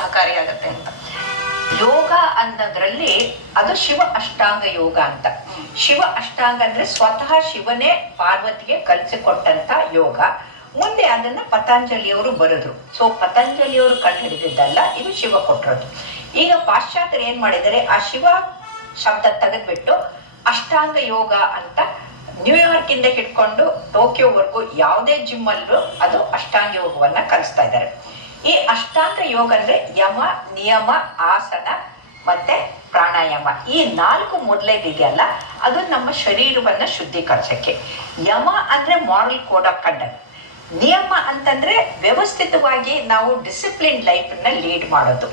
ಸಹಕಾರಿಯಾಗತ್ತೆ ಅಂತ. ಯೋಗ ಅನ್ನೋದ್ರಲ್ಲಿ ಅದು ಶಿವ ಅಷ್ಟಾಂಗ ಯೋಗ ಅಂತ. ಶಿವ ಅಷ್ಟಾಂಗ ಅಂದ್ರೆ ಸ್ವತಃ ಶಿವನೇ ಪಾರ್ವತಿಗೆ ಕಲಿಸಿಕೊಟ್ಟಂತ ಯೋಗ. ಮುಂದೆ ಅದನ್ನ ಪತಂಜಲಿಯವರು ಬರೆದ್ರು. ಸೊ ಪತಂಜಲಿಯವರು ಕಂಡು ಹಿಡಿದಿದ್ದಲ್ಲ, ಇದು ಶಿವ ಕೊಟ್ಟಿರೋದು. ಈಗ ಪಾಶ್ಚಾತ್ಯರು ಏನ್ ಮಾಡಿದರೆ, ಆ ಶಿವ ಶಬ್ದ ತೆಗೆದ್ಬಿಟ್ಟು ಅಷ್ಟಾಂಗ ಯೋಗ ಅಂತ ನ್ಯೂಯಾರ್ಕ್ ಇಂದ ಹಿಡ್ಕೊಂಡು ಟೋಕಿಯೋವರೆಗೂ ಯಾವುದೇ ಜಿಮ್ ಅಲ್ಲೂ ಅದು ಅಷ್ಟಾಂಗ ಯೋಗವನ್ನ ಕಲಿಸ್ತಾ ಇದ್ದಾರೆ. ಈ ಅಷ್ಟಾಂಗ ಯೋಗ ಅಂದ್ರೆ ಯಮ, ನಿಯಮ, ಆಸನ ಮತ್ತೆ ಪ್ರಾಣಾಯಾಮ, ಈ 4 ಮೊದಲೇದಿದೆಯಲ್ಲ ಅದು ನಮ್ಮ ಶರೀರವನ್ನ ಶುದ್ಧೀಕರಿಸಕ್ಕೆ. ಯಮ ಅಂದ್ರೆ ಮಾರಲ್ ಕೋಡ್ ಆಫ್ ಕಂಡಕ್ಟ್. ನಿಯಮ ಅಂತಂದ್ರೆ ವ್ಯವಸ್ಥಿತವಾಗಿ ನಾವು ಡಿಸಿಪ್ಲಿನ್ ಲೈಫ್ ನ ಲೀಡ್ ಮಾಡೋದು.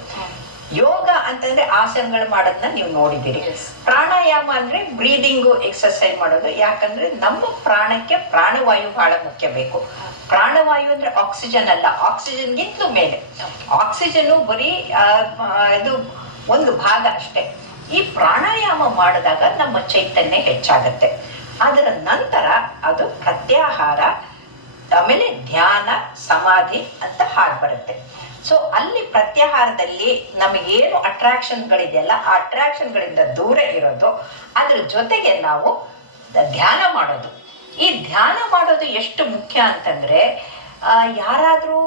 ಯೋಗ ಅಂತಂದ್ರೆ ಆಸನಗಳು ಮಾಡೋದನ್ನ ನೀವು ನೋಡಿದ್ದೀರಿ. ಪ್ರಾಣಾಯಾಮ ಅಂದ್ರೆ ಬ್ರೀದಿಂಗು ಎಕ್ಸರ್ಸೈಸ್ ಮಾಡೋದು. ಯಾಕಂದ್ರೆ ನಮ್ಮ ಪ್ರಾಣಕ್ಕೆ ಪ್ರಾಣವಾಯು ಬಹಳ ಮುಖ್ಯ ಬೇಕು. ಪ್ರಾಣವಾಯು ಅಂದ್ರೆ ಆಕ್ಸಿಜನ್ ಅಲ್ಲ, ಆಕ್ಸಿಜನ್ಗಿಂತಲೂ ಮೇಲೆ. ಆಕ್ಸಿಜನ್ ಬರೀ ಇದು ಒಂದು ಭಾಗ ಅಷ್ಟೇ. ಈ ಪ್ರಾಣಾಯಾಮ ಮಾಡಿದಾಗ ನಮ್ಮ ಚೈತನ್ಯ ಹೆಚ್ಚಾಗತ್ತೆ. ಅದರ ನಂತರ ಅದು ಪ್ರತ್ಯಾಹಾರ, ಆಮೇಲೆ ಧ್ಯಾನ, ಸಮಾಧಿ ಅಂತ ಹಾಗೆ ಬರುತ್ತೆ. ಸೊ ಅಲ್ಲಿ ಪ್ರತ್ಯಾಹಾರದಲ್ಲಿ ನಮಗೇನು ಅಟ್ರಾಕ್ಷನ್ಗಳಿದೆಯಲ್ಲ, ಆ ಅಟ್ರಾಕ್ಷನ್ಗಳಿಂದ ದೂರ ಇರೋದು. ಅದ್ರ ಜೊತೆಗೆ ನಾವು ಧ್ಯಾನ ಮಾಡೋದು. ಈ ಧ್ಯಾನ ಮಾಡೋದು ಎಷ್ಟು ಮುಖ್ಯ ಅಂತಂದ್ರೆ, ಯಾರಾದ್ರೂ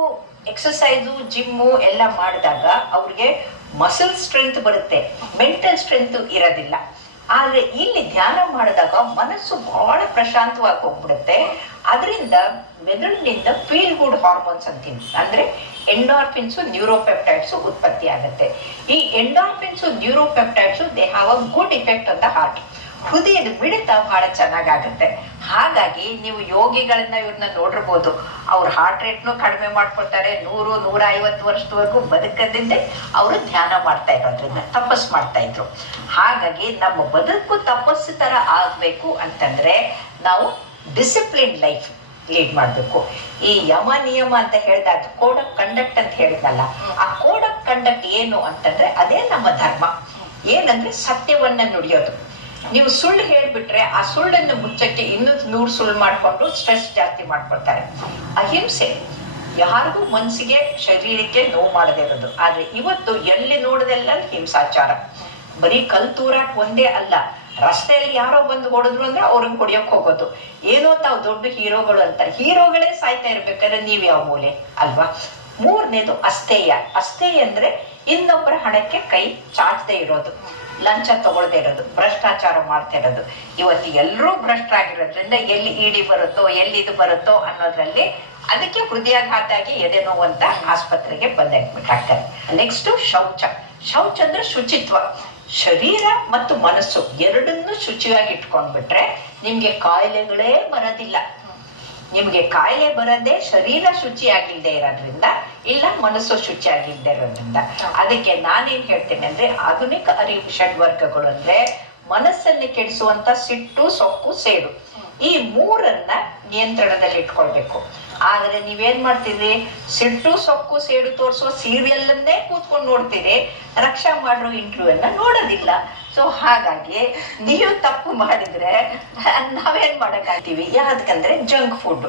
ಎಕ್ಸಸೈಸು, ಜಿಮ್ಮು ಎಲ್ಲ ಮಾಡಿದಾಗ ಅವ್ರಿಗೆ ಮಸಲ್ ಸ್ಟ್ರೆಂತ್ ಬರುತ್ತೆ, ಮೆಂಟಲ್ ಸ್ಟ್ರೆಂತ್ ಇರೋದಿಲ್ಲ. ಆದ್ರೆ ಇಲ್ಲಿ ಧ್ಯಾನ ಮಾಡಿದಾಗ ಮನಸ್ಸು ಬಹಳ ಪ್ರಶಾಂತವಾಗಿ ಹೋಗ್ಬಿಡುತ್ತೆ. ಅದರಿಂದ ಮೆದುಳಿನಿಂದ ಫೀಲ್ ಗುಡ್ ಹಾರ್ಮೋನ್ಸ್ ಅಂತೀವಿ, ಅಂದ್ರೆ ಎಂಡಾರ್ಫಿನ್ಸು, ನ್ಯೂರೋಪೆಪ್ಟೈಡ್ಸು ಉತ್ಪತ್ತಿ ಆಗುತ್ತೆ. ಈ endorphins, neuropeptides they have a good effect on the heart. ಹೃದಯದ ಮಿಡಿತ ಬಹಳ ಚೆನ್ನಾಗಾಗತ್ತೆ. ಹಾಗಾಗಿ ನೀವು ಯೋಗಿಗಳನ್ನ ಇವ್ರನ್ನ ನೋಡಿರ್ಬೋದು, ಅವ್ರ ಹಾರ್ಟ್ ರೇಟ್ನು ಕಡಿಮೆ ಮಾಡ್ಕೊಳ್ತಾರೆ. 100-150 ವರ್ಷದವರೆಗೂ ಬದುಕದಿದ್ದೆ ಅವರು ಧ್ಯಾನ ಮಾಡ್ತಾ ಇರೋದ್ರಿಂದ, ತಪಸ್ ಮಾಡ್ತಾ ಇದ್ರು. ಹಾಗಾಗಿ ನಮ್ಮ ಬದುಕು ತಪಸ್ಸು ತರ ಆಗ್ಬೇಕು ಅಂತಂದ್ರೆ ನಾವು ಡಿಸಿಪ್ಲಿನ್ ಲೈಫ್ ಲೀಡ್ ಮಾಡಬೇಕು. ಈ ಯಮ ನಿಯಮ ಅಂತ ಹೇಳಿದಾಗ ಕೋಡ್ ಆಫ್ ಕಂಡಕ್ಟ್ ಅಂತ ಹೇಳಿದ್ನಲ್ಲ, ಆ ಕೋಡ್ ಆಫ್ ಕಂಡಕ್ಟ್ ಏನು ಅಂತಂದ್ರೆ ಅದೇ ನಮ್ಮ ಧರ್ಮ. ಏನಂದ್ರೆ ಸತ್ಯವನ್ನ ನುಡಿಯೋದು. ನೀವು ಸುಳ್ಳು ಹೇಳ್ಬಿಟ್ರೆ ಆ ಸುಳ್ಳನ್ನು ಮುಚ್ಚಕ್ಕೆ ಇನ್ನೂ 100 ಸುಳ್ಳು ಮಾಡ್ಕೊಂಡು ಸ್ಟ್ರೆಸ್ ಜಾಸ್ತಿ ಮಾಡ್ಕೊಳ್ತಾರೆ. ಅಹಿಂಸೆ ಯಾರಿಗೂ ಮನಸ್ಸಿಗೆ, ಶರೀರಕ್ಕೆ ನೋವು ಮಾಡದೇ ಇರೋದು. ಆದ್ರೆ ಇವತ್ತು ಎಲ್ಲಿ ನೋಡದೆಲ್ಲ ಹಿಂಸಾಚಾರ. ಬರೀ ಕಲ್ ತೂರಾಟ ಒಂದೇ ಅಲ್ಲ, ರಸ್ತೆಯಲ್ಲಿ ಯಾರೋ ಬಂದು ಹೊಡೆದ್ರು ಅಂದ್ರೆ ಅವ್ರನ್ನ ಹೊಡಿಯಕ್ ಹೋಗೋದು. ಏನೋ ತಾವು ದೊಡ್ಡ ಹೀರೋಗಳು ಅಂತಾರೆ. ಹೀರೋಗಳೇ ಸಾಯ್ತಾ ಇರ್ಬೇಕಾದ್ರೆ ನೀವ್ ಯಾವ ಮೂಲೆ ಅಲ್ವಾ? 3ನೇದು ಅಸ್ಥೇಯ. ಅಸ್ಥೇಯ ಅಂದ್ರೆ ಇನ್ನೊಬ್ಬರ ಹಣಕ್ಕೆ ಕೈ ಚಾಚದೆ ಇರೋದು, ಲಂಚ ತಗೊಳ್ದೇ ಇರೋದು, ಭ್ರಷ್ಟಾಚಾರ ಮಾಡ್ತಾ ಇರೋದು. ಇವತ್ತು ಎಲ್ಲರೂ ಭ್ರಷ್ಟರಾಗಿರೋದ್ರಿಂದ ಎಲ್ಲಿ ಇಡಿ ಬರುತ್ತೋ, ಎಲ್ಲಿ ಇದು ಬರುತ್ತೋ ಅನ್ನೋದ್ರಲ್ಲಿ ಅದಕ್ಕೆ ಹೃದಯಾಘಾತ ಆಗಿ ಎದೆ ನೋವಂತ ಆಸ್ಪತ್ರೆಗೆ ಬಂದಾಗ್ಬಿಟ್ಟಾಗ್ತಾರೆ. ನೆಕ್ಸ್ಟ್ ಶೌಚ. ಶೌಚ ಅಂದ್ರೆ ಶುಚಿತ್ವ. ಶರೀರ ಮತ್ತು ಮನಸ್ಸು ಎರಡನ್ನೂ ಶುಚಿಯಾಗಿ ಇಟ್ಕೊಂಡ್ಬಿಟ್ರೆ ನಿಮ್ಗೆ ಕಾಯಿಲೆಗಳೇ ಬರೋದಿಲ್ಲ. ನಿಮ್ಗೆ ಕಾಯಿಲೆ ಬರದೆ ಶರೀರ ಶುಚಿಯಾಗಿಲ್ದೇ ಇರೋದ್ರಿಂದ, ಇಲ್ಲ ಮನಸ್ಸು ಶುಚಿಯಾಗಿಲ್ದೇ ಇರೋದ್ರಿಂದ. ಅದಕ್ಕೆ ನಾನೇನ್ ಹೇಳ್ತೇನೆ ಅಂದ್ರೆ, ಆಧುನಿಕ ಅರಿವು ಷಡ್ವರ್ಗಗಳು ಅಂದ್ರೆ ಮನಸ್ಸನ್ನು ಕೆಡಿಸುವಂತ ಸಿಟ್ಟು, ಸೊಕ್ಕು, ಸೇಡು, ಈ 3ಅನ್ನ ನಿಯಂತ್ರಣದಲ್ಲಿ ಇಟ್ಕೊಳ್ಬೇಕು. ಆದ್ರೆ ನೀವೇನ್ ಮಾಡ್ತೀರಿ, ಸಿಟ್ಟು, ಸೊಕ್ಕು, ಸೇಡು ತೋರಿಸುವ ಸೀರಿಯಲ್ನೇ ಕೂತ್ಕೊಂಡು ನೋಡ್ತೀರಿ, ರಕ್ಷಾ ಮಾಡೋ ಇಂಟರ್ವ್ಯೂನ್ನ ನೋಡೋದಿಲ್ಲ. ಸೊ ಹಾಗಾಗಿ ನೀವು ತಪ್ಪು ಮಾಡಿದ್ರೆ ನಾವೇನ್ ಮಾಡಕ್ಕಾಗ್ತೀವಿ? ಯಾವ್ದಕ್ಕಂದ್ರೆ ಜಂಕ್ ಫುಡ್.